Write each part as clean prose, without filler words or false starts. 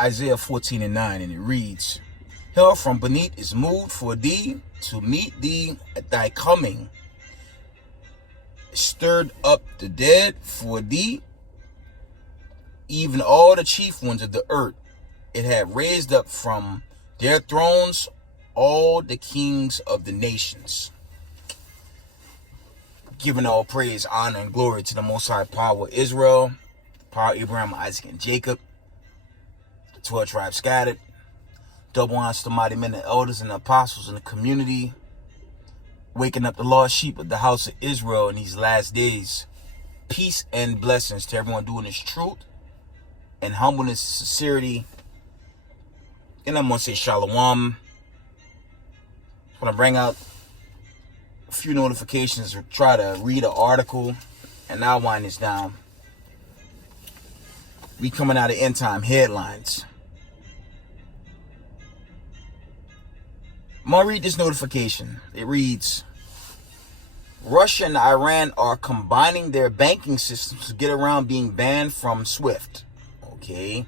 Isaiah 14:9, and it reads, Hell from beneath is moved for thee to meet thee at thy coming. Stirred up the dead for thee, even all the chief ones of the earth. It had raised up from their thrones all the kings of the nations. Giving all praise, honor, and glory to the Most High power of Israel, power of Abraham, Isaac, and Jacob, the 12 tribes scattered. Double honors to the mighty men and elders and the apostles in the community, waking up the lost sheep of the house of Israel in these last days. Peace and blessings to everyone doing this truth and humbleness, sincerity. And I'm going to say shalom. I want to bring out a few notifications, try to read an article, and I'll wind this down. We coming out of end time headlines. I'm going to read this notification. It reads, Russia and Iran are combining their banking systems to get around being banned from SWIFT. Okay.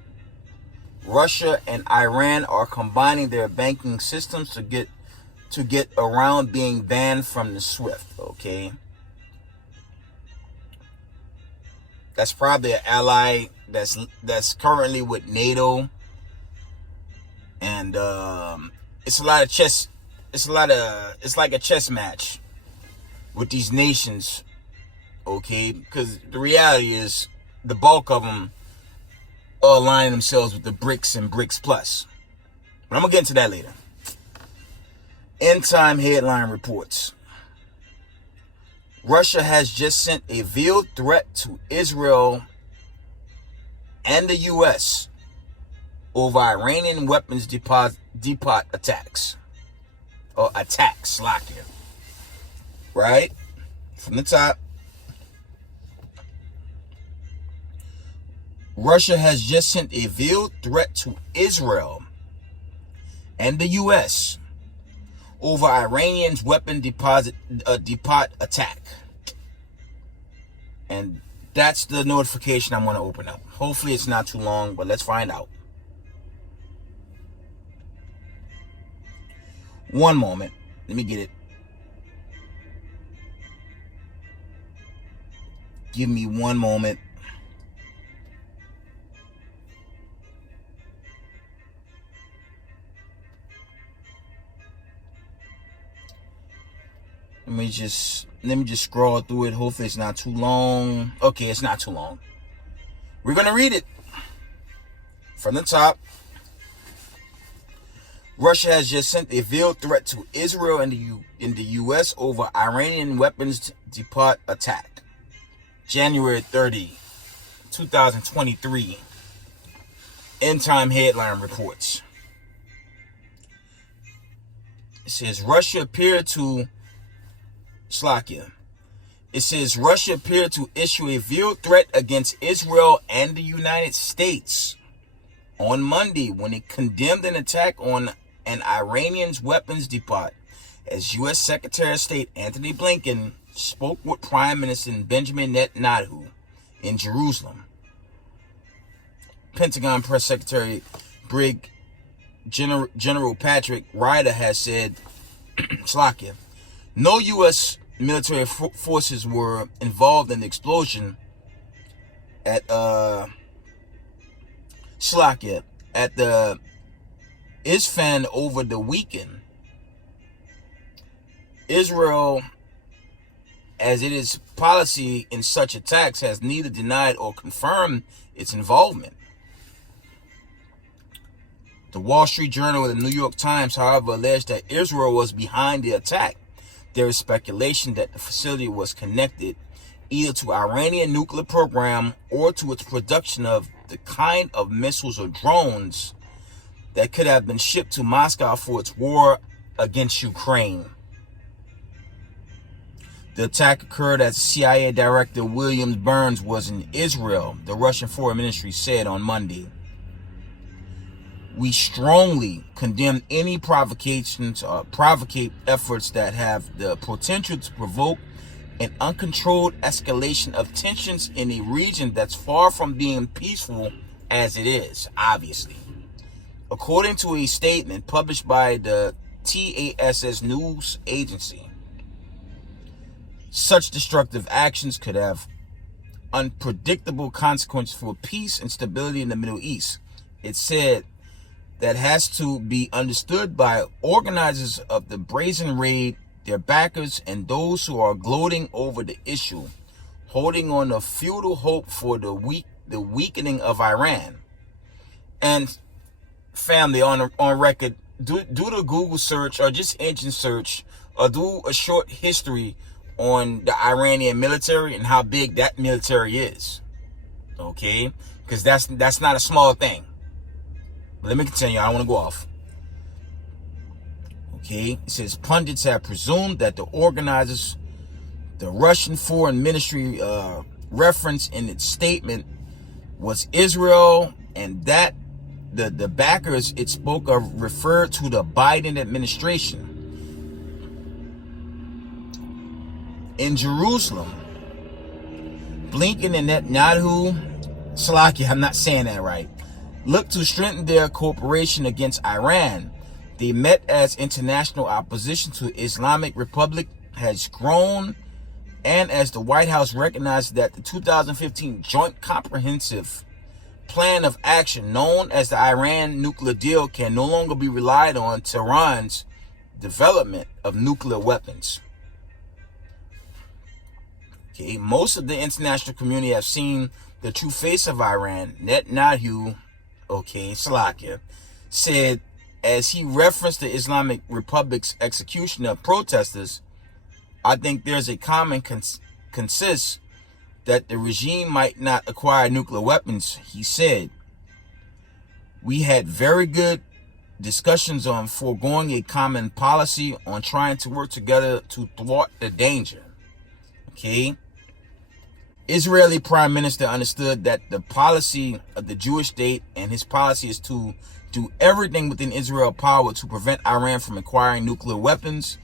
Russia and Iran are combining their banking systems to get around being banned from the SWIFT. Okay. That's probably an ally that's currently with NATO. And it's a lot of chess. It's like a chess match with these nations. Okay. Because the reality is the bulk of them are aligning themselves with the BRICS and BRICS Plus. But I'm going to get into that later. End time headline reports. Russia has just sent a veiled threat to Israel and the U.S. over Iranian weapons depot attacks. Or attacks, Slovakia. Right? From the top. Russia has just sent a veiled threat to Israel and the U.S. over Iranians' weapon depot attack. And that's the notification I'm going to open up. Hopefully it's not too long, but let's find out. One moment. Let me get it. Give me one moment. Let me just scroll through it. Hopefully it's not too long. Okay, it's not too long. We're going to read it from the top. Russia has just sent a veiled threat to Israel and the U.S. over Iranian weapons depot attack. January 30, 2023. End time headline reports. It says Russia appeared to Slovakia. It says Russia appeared to issue a veiled threat against Israel and the United States on Monday when it condemned an attack on an Iranian's weapons depot, as U.S. Secretary of State Antony Blinken spoke with Prime Minister Benjamin Netanyahu in Jerusalem. Pentagon Press Secretary Brig General Patrick Ryder has said, Slovakia, no U.S. military forces were involved in the explosion at Slovakia at the Isfahan over the weekend. Israel, as it is policy in such attacks, has neither denied or confirmed its involvement. The Wall Street Journal and the New York Times, however, alleged that Israel was behind the attack. There is speculation that the facility was connected either to Iranian nuclear program or to its production of the kind of missiles or drones that could have been shipped to Moscow for its war against Ukraine. The attack occurred as CIA Director William Burns was in Israel, the Russian Foreign Ministry said on Monday. We strongly condemn any provocations or provocate efforts that have the potential to provoke an uncontrolled escalation of tensions in a region that's far from being peaceful as it is, obviously. According to a statement published by the TASS news agency, such destructive actions could have unpredictable consequences for peace and stability in the Middle East. It said that has to be understood by organizers of the brazen raid, their backers, and those who are gloating over the issue, holding on to futile hope for the weakening of Iran. And family, on record, do the Google search or just engine search or do a short history on the Iranian military and how big that military is. Okay? Because that's not a small thing. But let me continue. I don't want to go off. Okay? It says pundits have presumed that the organizers, the Russian Foreign Ministry reference in its statement was Israel, and that the backers it spoke of referred to the Biden administration. In Jerusalem, Blinken and Netanyahu, Salakia, I'm not saying that right, look to strengthen their cooperation against Iran. They met as international opposition to Islamic Republic has grown, and as the White House recognized that the 2015 Joint Comprehensive Plan of Action, known as the Iran nuclear deal, can no longer be relied on Tehran's development of nuclear weapons. Okay, most of the international community have seen the true face of Iran. Netanyahu, Salakia, said as he referenced the Islamic Republic's execution of protesters, I think there's a common consensus that the regime might not acquire nuclear weapons. He said, we had very good discussions on foregoing a common policy on trying to work together to thwart the danger. Okay. Israeli Prime Minister understood that the policy of the Jewish state and his policy is to do everything within Israel's power to prevent Iran from acquiring nuclear weapons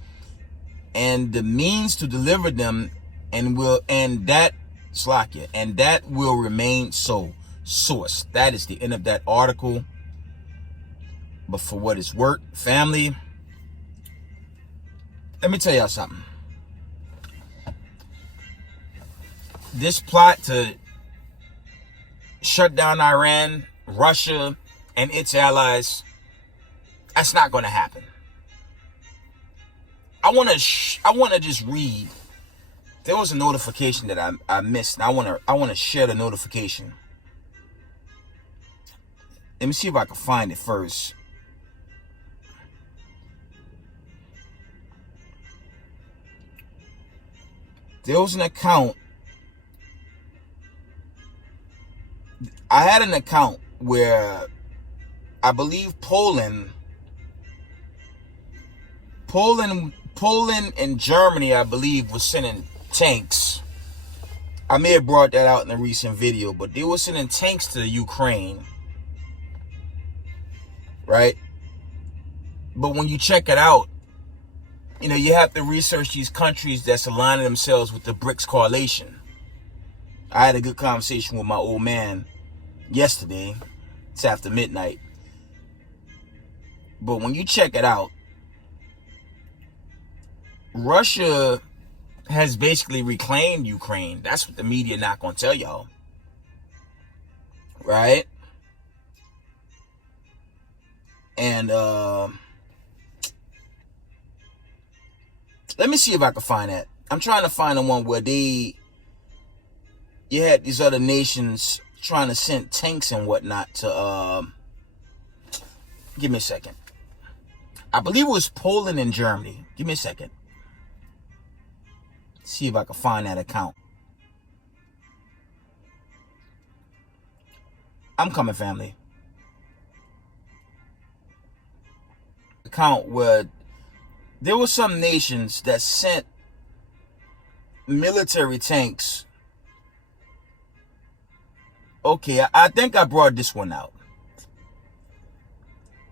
and the means to deliver them, and that will remain so. Source. That is the end of that article. But for what it's worth, family, let me tell y'all something. This plot to shut down Iran, Russia, and its allies, that's not going to happen. I want to just read. There was a notification that I missed. And I want to share the notification. Let me see if I can find it first. There was an account. I had an account where I believe Poland and Germany, I believe, was sending tanks. I may have brought that out in a recent video, but they were sending tanks to Ukraine. Right? But when you check it out, you have to research these countries that's aligning themselves with the BRICS coalition. I had a good conversation with my old man yesterday. It's after midnight. But when you check it out, Russia has basically reclaimed Ukraine. That's what the media not going to tell y'all. Right? And let me see if I can find that. I'm trying to find the one where you had these other nations trying to send tanks and whatnot to give me a second. I believe it was Poland and Germany. Give me a second. See if I can find that account. I'm coming, family. Account where there were some nations that sent military tanks. Okay, I think I brought this one out.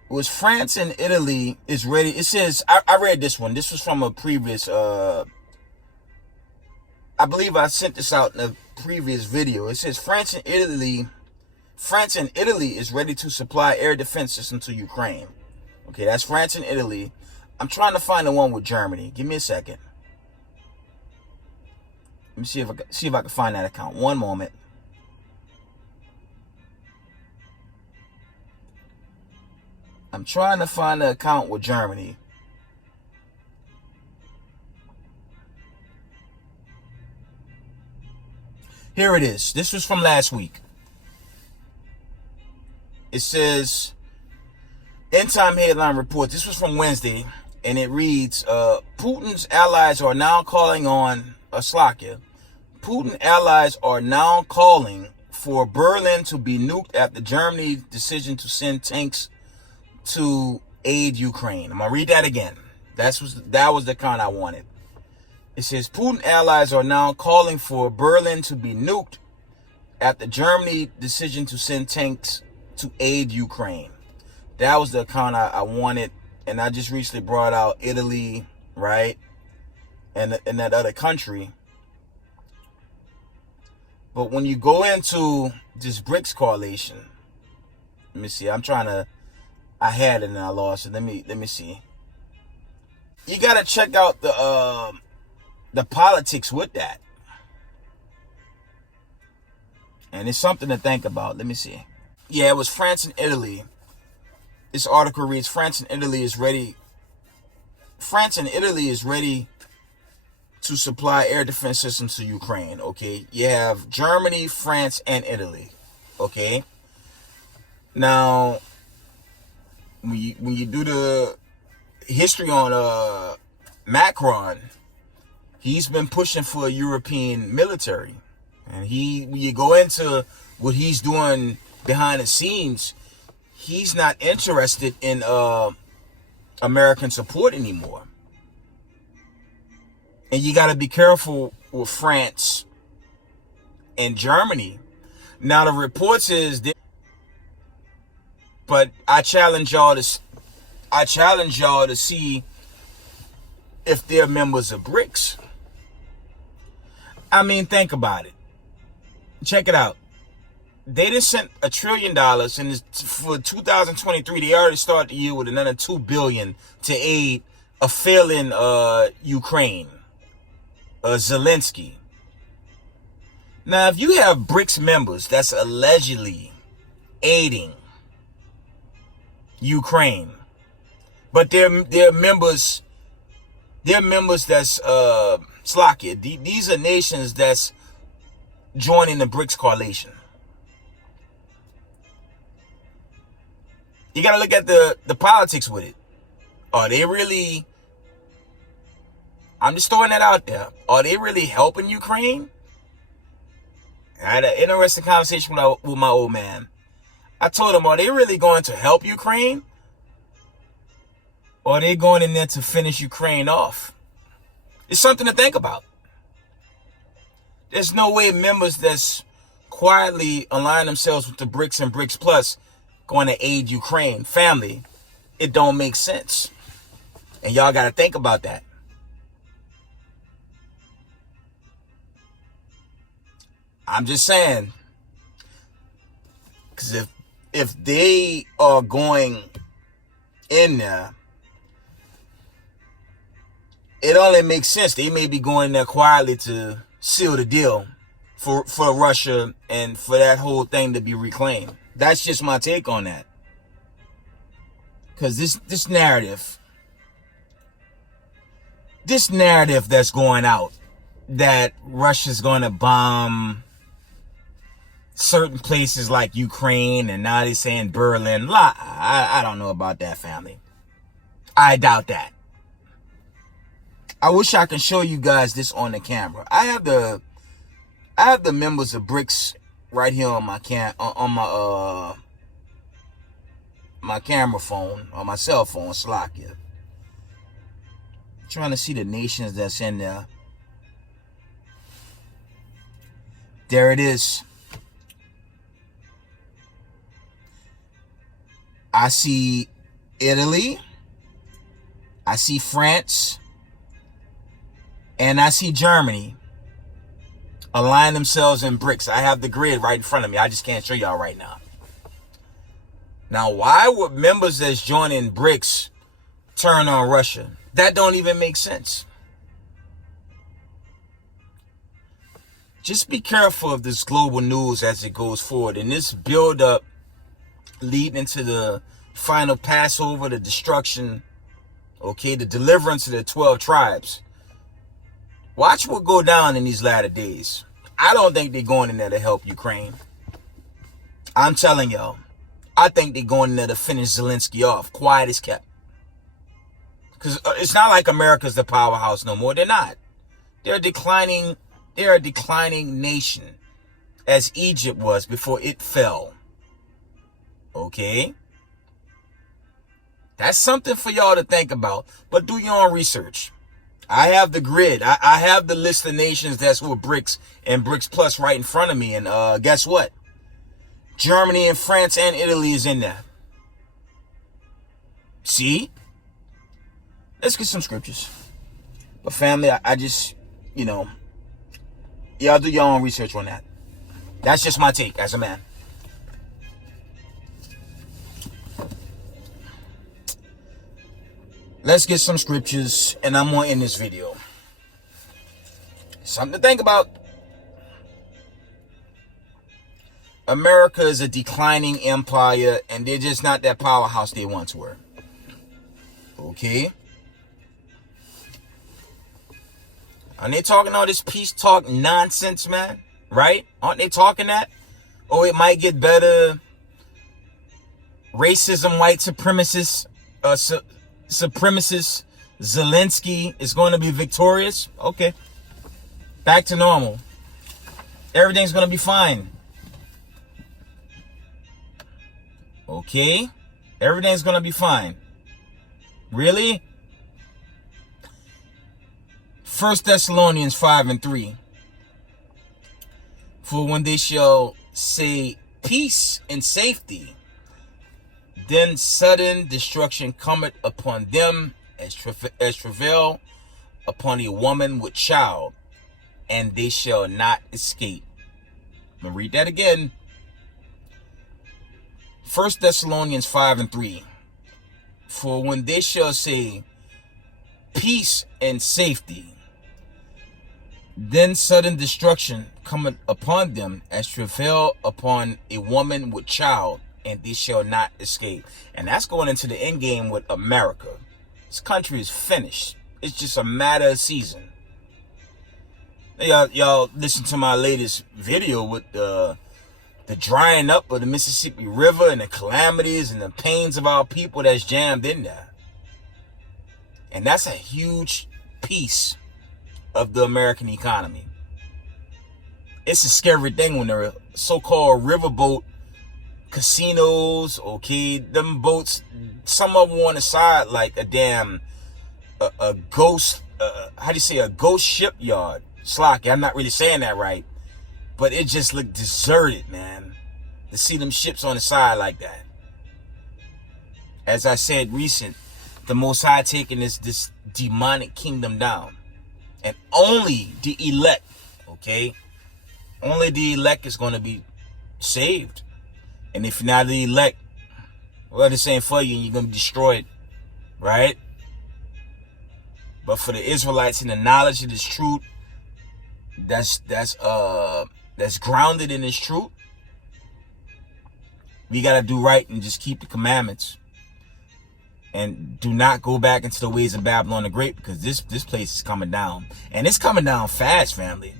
It was France and Italy is ready. It says, I read this one. This was from a previous, I believe I sent this out in a previous video. It says France and Italy France and Italy is ready to supply air defense system to Ukraine. Okay, that's France and Italy. I'm trying to find the one with Germany. Give me a second. Let me see if I can find that account. One moment. I'm trying to find the account with Germany. Here it is. This was from last week. It says, End Time Headline Report. This was from Wednesday, and it reads, Putin's allies are now calling on Slovakia. Putin allies are now calling for Berlin to be nuked after Germany's decision to send tanks to aid Ukraine. I'm going to read that again. That was the count I wanted. It says, Putin allies are now calling for Berlin to be nuked after Germany's decision to send tanks to aid Ukraine. That was the account I wanted. And I just recently brought out Italy, right? And that other country. But when you go into this BRICS coalition, let me see. I had it and I lost it. Let me see. You got to check out the politics with that. And it's something to think about. Let me see. Yeah, it was France and Italy. This article reads, France and Italy is ready to supply air defense systems to Ukraine. Okay. You have Germany, France, and Italy. Okay. Now, when you do the history on Macron, he's been pushing for a European military. And when you go into what he's doing behind the scenes, he's not interested in American support anymore. And you got to be careful with France and Germany. Now the reports is that, but I challenge y'all to see if they're members of BRICS. I mean, think about it. Check it out. They just sent $1 trillion, and for 2023, they already started the year with another $2 billion to aid a failing Ukraine, Zelensky. Now, if you have BRICS members that's allegedly aiding Ukraine, but they're members that's Slovakia. These are nations that's joining the BRICS coalition. You got to look at the politics with it. Are they really, I'm just throwing that out there, are they really helping Ukraine? I had an interesting conversation with my old man. I told him, are they really going to help Ukraine? Or are they going in there to finish Ukraine off? It's something to think about. There's no way members that's quietly align themselves with the BRICS and BRICS Plus going to aid Ukraine. Family, it don't make sense. And y'all got to think about that. I'm just saying. Because if they are going in there, it only makes sense. They may be going there quietly to seal the deal for Russia and for that whole thing to be reclaimed. That's just my take on that. Because this narrative that's going out, that Russia's going to bomb certain places like Ukraine, and now they're saying Berlin. I don't know about that, family. I doubt that. I wish I could show you guys this on the camera. I have the members of BRICS right here on my my camera phone, or my cell phone, Slovakia. Trying to see the nations that's in there. There it is. I see Italy. I see France. And I see Germany align themselves in BRICS. I have the grid right in front of me. I just can't show y'all right now. Now, why would members that's joining BRICS turn on Russia? That don't even make sense. Just be careful of this global news as it goes forward. And this build-up leading into the final Passover, the destruction, okay, the deliverance of the 12 tribes. Watch what go down in these latter days. I don't think they're going in there to help Ukraine. I'm telling y'all. I think they're going in there to finish Zelensky off. Quiet as kept. Because it's not like America's the powerhouse no more. They're not. They're a declining nation, as Egypt was before it fell. Okay? That's something for y'all to think about. But do your own research. I have the grid. I have the list of nations that's with BRICS and BRICS Plus right in front of me. And guess what? Germany and France and Italy is in there. See? Let's get some scriptures. But family, I just, y'all do your own research on that. That's just my take as a man. Let's get some scriptures, and I'm going to end this video. Something to think about. America is a declining empire, and they're just not that powerhouse they once were. Okay? Aren't they talking all this peace talk nonsense, man? Right? Aren't they talking that? Oh, it might get better. Racism, white supremacists, Zelensky is going to be victorious. Okay. Back to normal. Everything's going to be fine. Okay? Everything's going to be fine. Really? 1 Thessalonians 5:3. For when they shall say peace and safety, then sudden destruction cometh upon them as travail upon a woman with child, and they shall not escape. I'm going to read that again. 1 Thessalonians 5:3. For when they shall say peace and safety, then sudden destruction cometh upon them as travail upon a woman with child, and they shall not escape. And that's going into the end game with America. This country is finished. It's just a matter of season. Y'all listen to my latest video with the drying up of the Mississippi River and the calamities and the pains of our people that's jammed in there. And that's a huge piece of the American economy. It's a scary thing when there are so-called riverboat casinos, okay, them boats, some of them on the side like a damn a ghost, a ghost shipyard. Slocky, I'm not really saying that right, but it just looked deserted, man, to see them ships on the side like that. As I said recent, the Most High taking this demonic kingdom down, and only the elect, okay, only the elect is going to be saved. And if you're not the elect, well, this ain't for you and you're going to be destroyed, right? But for the Israelites in the knowledge of this truth, that's grounded in this truth, we got to do right and just keep the commandments. And do not go back into the ways of Babylon the Great, because this place is coming down. And it's coming down fast, family.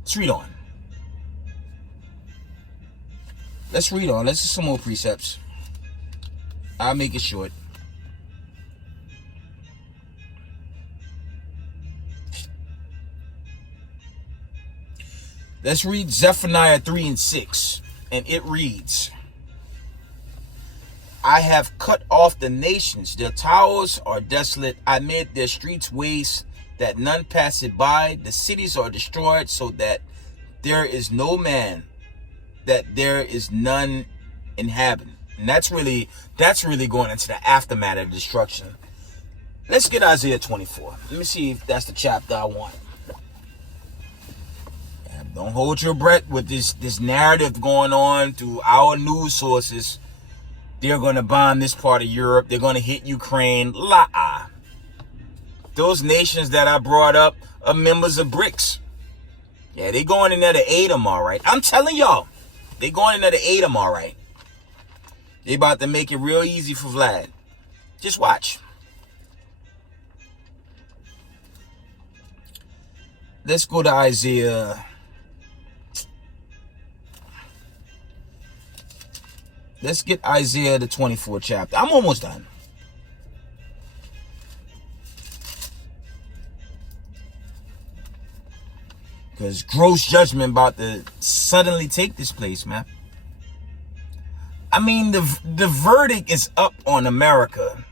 Let's read on. Let's read on. Let's do some more precepts. I'll make it short. Let's read Zephaniah 3:6. And it reads, I have cut off the nations. Their towers are desolate. I made their streets waste, that none pass it by. The cities are destroyed, so that there is no man, that there is none inhabitant. And that's really going into the aftermath of destruction. Let's get Isaiah 24. Let me see if that's the chapter I want. Don't hold your breath with this narrative going on through our news sources. They're going to bomb this part of Europe. They're going to hit Ukraine. La. Those nations that I brought up are members of BRICS. Yeah, they going in there to aid them, all right. I'm telling y'all, they going in there to aid them, all right. They about to make it real easy for Vlad. Just watch. Let's go to Isaiah. Let's get Isaiah the 24th chapter. I'm almost done. Because gross judgment about to suddenly take this place, man. I mean, the verdict is up on America.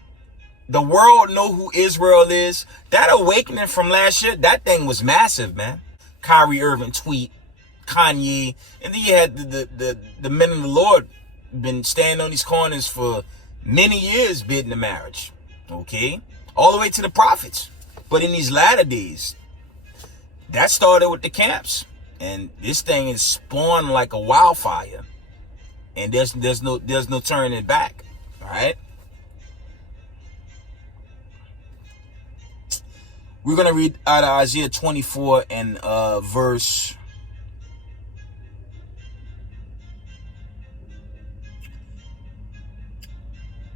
The world know who Israel is. That awakening from last year, that thing was massive, man. Kyrie Irving tweet, Kanye, and then you had the men of the Lord been standing on these corners for many years bidding the marriage. Okay? All the way to the prophets. But in these latter days, that started with the camps. And this thing is spawned like a wildfire. And there's no turning it back. All right? We're going to read out of Isaiah 24 and verse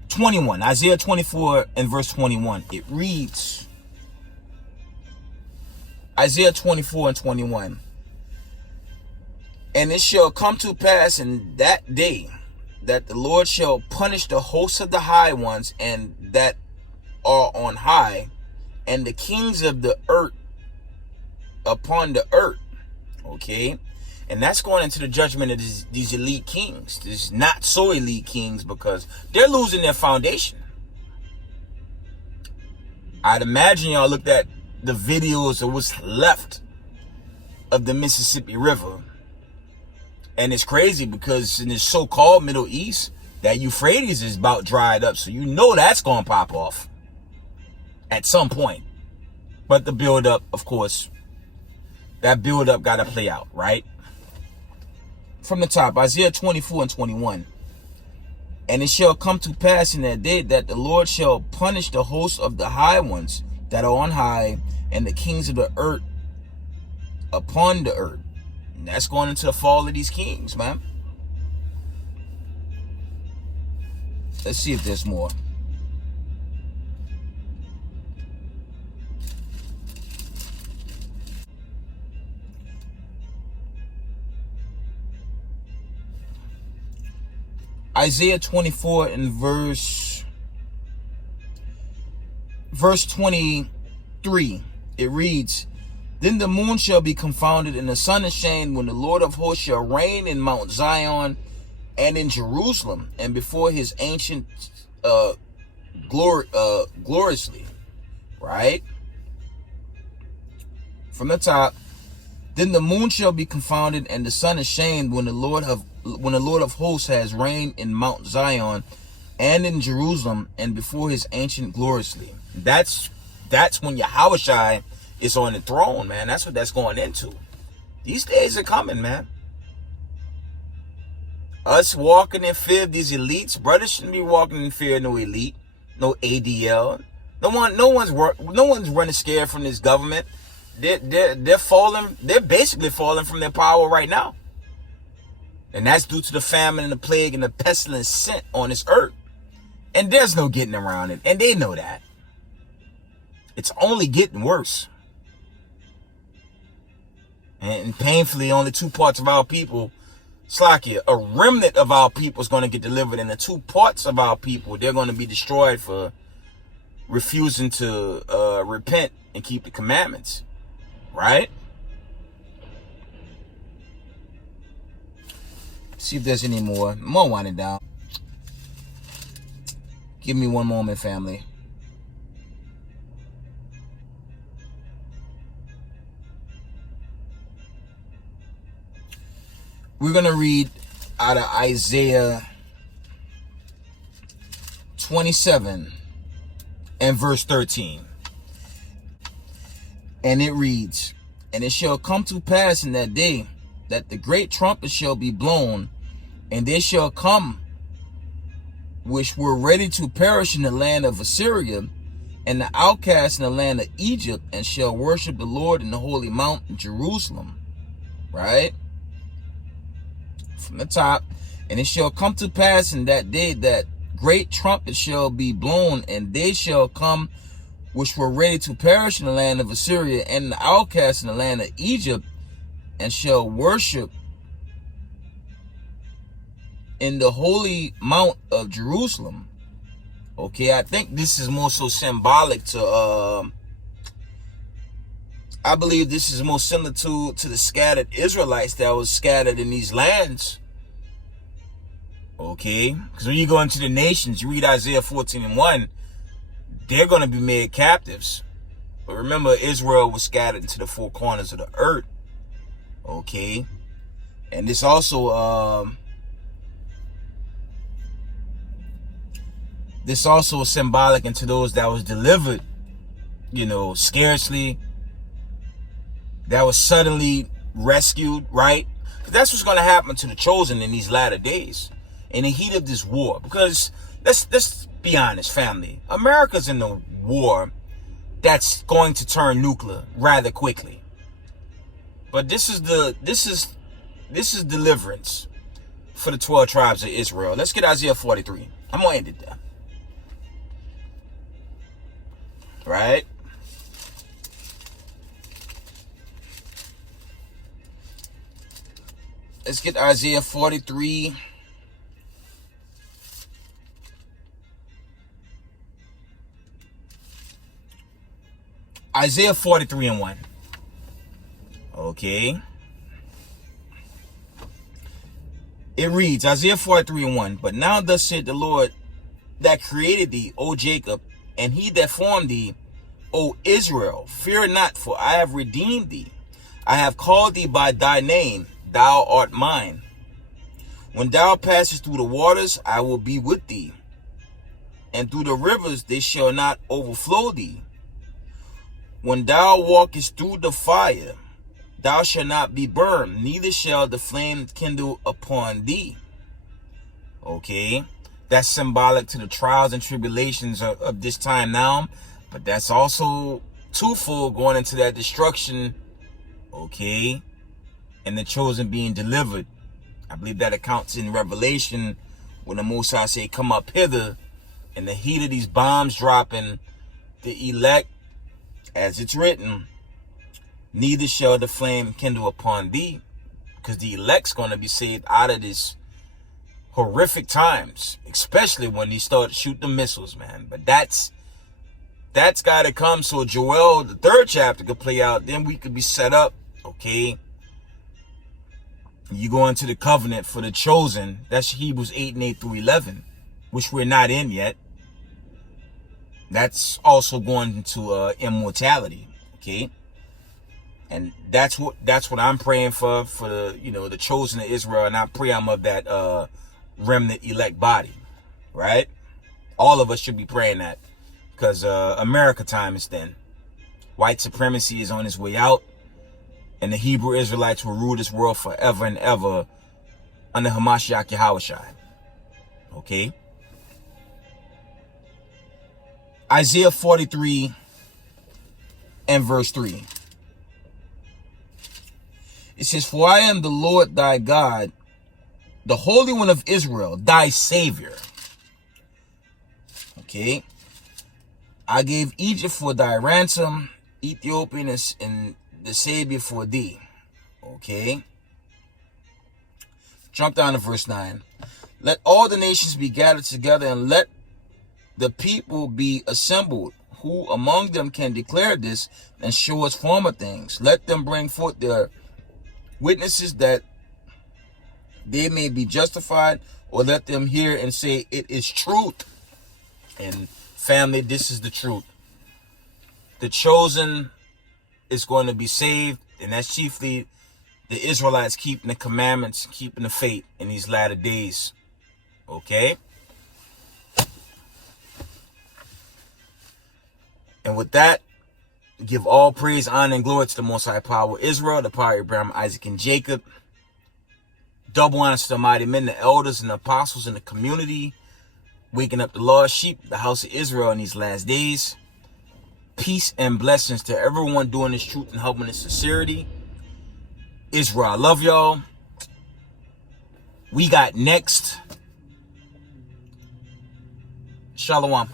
21. Isaiah 24 and verse 21. It reads, Isaiah 24 and 21. And it shall come to pass in that day that the Lord shall punish the hosts of the high ones and that are on high, and the kings of the earth upon the earth. Okay? And that's going into the judgment of these elite kings. These not so elite kings, because they're losing their foundation. I'd imagine y'all looked at the videos of what's left of the Mississippi River. And it's crazy because in this so-called Middle East, that Euphrates is about dried up. So you know that's going to pop off at some point. But the build-up, of course, that build-up got to play out, right? From the top, Isaiah 24 and 21. And it shall come to pass in that day that the Lord shall punish the hosts of the high ones that are on high, and the kings of the earth upon the earth. And that's going into the fall of these kings, man. Let's see if there's more. Isaiah 24 and verse 23. It reads, Then the moon shall be confounded and the sun ashamed when the Lord of hosts shall reign in Mount Zion and in Jerusalem and before his ancient gloriously. Right? From the top. Then the moon shall be confounded and the sun ashamed when the Lord of hosts has reigned in Mount Zion and in Jerusalem and before his ancient gloriously. That's when Yahushua is on the throne, man. That's what that's going into. These days are coming, man. Us walking in fear of these elites, brothers shouldn't be walking in fear of no elite, no ADL. No one's running scared from this government. They're falling. They're basically falling from their power right now. And that's due to the famine and the plague and the pestilence sent on this earth. And there's no getting around it. And they know that. It's only getting worse. And painfully, only two parts of our people, Slakia, a remnant of our people is going to get delivered. And the two parts of our people, they're going to be destroyed for refusing to repent and keep the commandments. Right? See if there's any more. I'm gonna wind it down. Give me one moment, family. We're gonna read out of Isaiah 27 and verse 13. And it reads, And it shall come to pass in that day that the great trumpet shall be blown, and they shall come which were ready to perish in the land of Assyria, and the outcasts in the land of Egypt, and shall worship the Lord in the holy mount in Jerusalem. Right? From the top. And it shall come to pass in that day that great trumpet shall be blown, and they shall come which were ready to perish in the land of Assyria, and the outcasts in the land of Egypt, and shall worship in the holy mount of Jerusalem. Okay, I think this is more so symbolic to, I believe this is more similar to the scattered Israelites that was scattered in these lands. Okay, because when you go into the nations, you read Isaiah 14:1, they're going to be made captives. But remember, Israel was scattered into the four corners of the earth. Okay, and this also, is symbolic into those that was delivered, scarcely, that was suddenly rescued, right? That's what's going to happen to the chosen in these latter days, in the heat of this war. Because let's be honest, family, America's in a war that's going to turn nuclear rather quickly. But this is deliverance for the 12 tribes of Israel. Let's get Isaiah 43. I'm gonna end it there. Right? Let's get Isaiah 43. Isaiah 43:1. Okay. It reads, Isaiah 43:1. But now thus said the Lord that created thee, O Jacob, and he that formed thee, O Israel, fear not, for I have redeemed thee. I have called thee by thy name, thou art mine. When thou passest through the waters, I will be with thee, and through the rivers they shall not overflow thee. When thou walkest through the fire, thou shalt not be burned, neither shall the flame kindle upon thee. Okay, that's symbolic to the trials and tribulations of this time now, but that's also twofold going into that destruction, okay, and the chosen being delivered. I believe that accounts in Revelation when the Most High say, come up hither, in the heat of these bombs dropping, the elect, as it's written, neither shall the flame kindle upon thee, because the elect's going to be saved out of this horrific times, especially when they start shooting the missiles, man. But that's got to come so Joel, the 3rd chapter, could play out. Then we could be set up, okay? You go into the covenant for the chosen. That's Hebrews 8:8-11, which we're not in yet. That's also going into immortality, okay? And that's what I'm praying for the the chosen of Israel, and I pray I'm of that remnant elect body, right? All of us should be praying that, because America time is thin. White supremacy is on its way out, and the Hebrew Israelites will rule this world forever and ever under Hamashiach Yahushai. Okay? Isaiah 43 and verse 3. It says, for I am the Lord thy God, the Holy One of Israel, thy Savior. Okay? I gave Egypt for thy ransom, Ethiopian and the Savior for thee. Okay? Jump down to verse 9. Let all the nations be gathered together, and let the people be assembled, who among them can declare this and show us former things. Let them bring forth their witnesses, that they may be justified, or let them hear and say, it is truth. And family, this is the truth. The chosen is going to be saved, and that's chiefly the Israelites keeping the commandments, keeping the faith in these latter days. Okay? And with that, give all praise, honor, and glory to the Most High Power Israel, the power of Abraham, Isaac, and Jacob. Double honors to the mighty men, the elders and the apostles in the community, waking up the lost sheep, the house of Israel in these last days. Peace and blessings to everyone doing this truth and helping in sincerity. Israel, I love y'all. We got next. Shalom.